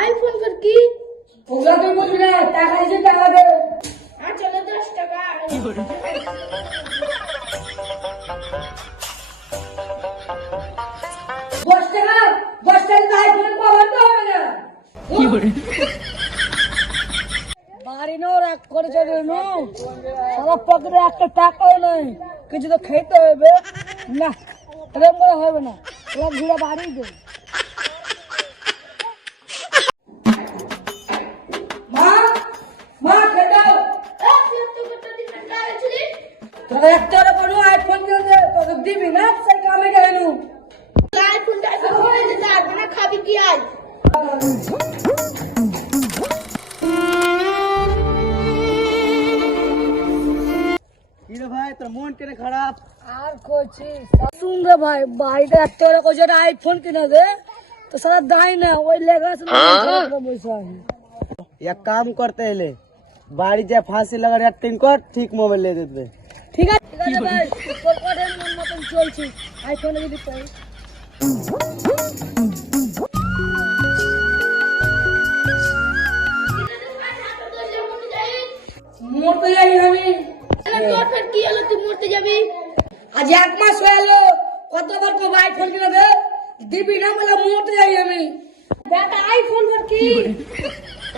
IPhone ফের কি? ওগুলা তুই বুঝবি না, টাকা এসে টাকা দে। আচ্ছা 10 টাকা। দশ টাকা 10 টাকা আইফোন পাওয়ার তো হবে না। বাড়ি নাও রাগ করে চলে নো, সারা পকেটে একটা টাকাও নেই, কিছু তো খেতে হবে না, এরকম করে হবে না, ওরা ঘুরে বাড়ি দে। মা মা খেটাও, তোরা একটা কোনো আইফোন কিনে দে, তোকে দিবি না সেই কামে গেলু। আইফোনটা হয়ে যেতে পারবে না, খাবি কি আজ? ভাই তোর মন কেন খারাপ? আর কোচি শুন রে ভাই, বাড়িতে একটা ওরা কোচি আইফোন কিনে দে, তো সারা দাই না ওই লেখা আছে বসে আছে। এক কাম করতে হলে বাড়ি যা ফাঁসি লাগার অ্যাক্টিং কর, ঠিক মোবাইল নিয়ে দেবে। ঠিক আছে ভাই, তোর কথার মন মতন চলছি, আইফোন যদি পাই। মরতে যাই আমি। তোর ফের কি হলো, তুই মরতে যাবি? আজ 1 মাস হয়ে গেল, কতবার কো আইফোন কিনে দে, দিবি না বলে মরতে যাই আমি। বেটা আইফোন আর কি,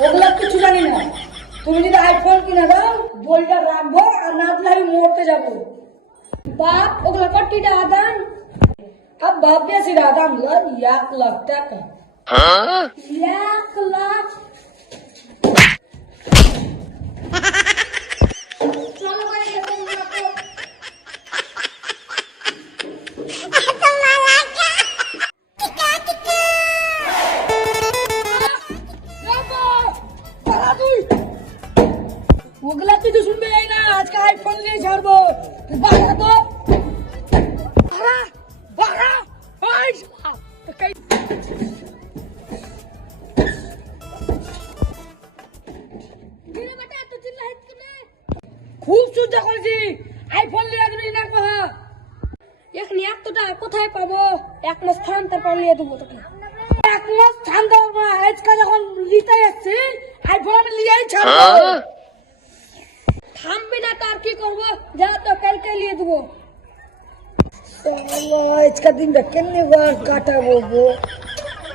ওগুলা কিছু জানি না। তুমি যদি আইফোন কিনে দাও, বইটা রাখবো, আর না দিলে আমি মরতে যাবো। বাপ ওগুলা কটিটা আদান, अब बाप बेसी राधा मुला 1 लाख টাকা। 1 লাখ চলো ভাই, এখন রাখো। ওগুলা তুই তো শুনবে না, আজকে আইফোন নিয়ে ছাড়বো। তুই বাড়া তো বাড়া বাড়া, ওই খুব সুবিধা করেছি, আইফোন লিয়ে দিবি না কহা। এখন এতটা কোথায় পাবো? 1 মাস থাম, তারপর লিয়ে দেবো তোকে। 1 মাস থাম দেবো না, আজকে যখন লিতে যাচ্ছি আইফোন আমি লিয়েই ছাড়বো। থামবি না তো আর কি করবো, যা তো কালকে লিয়ে দেবো। আজকে দিনটা কেমনি কাটাবো গো?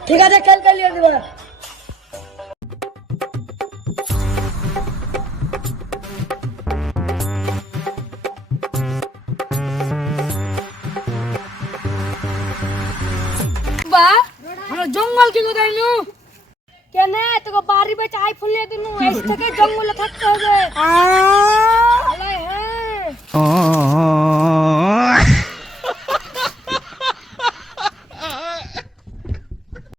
ঠিক আছে কালকে লিয়ে দেবো। জঙ্গল কি কোথায় নু? কেন তোকে বাড়ি বেচে আইফোন নিয়ে দিনু, এস থেকে জঙ্গলে থাকতে হবে।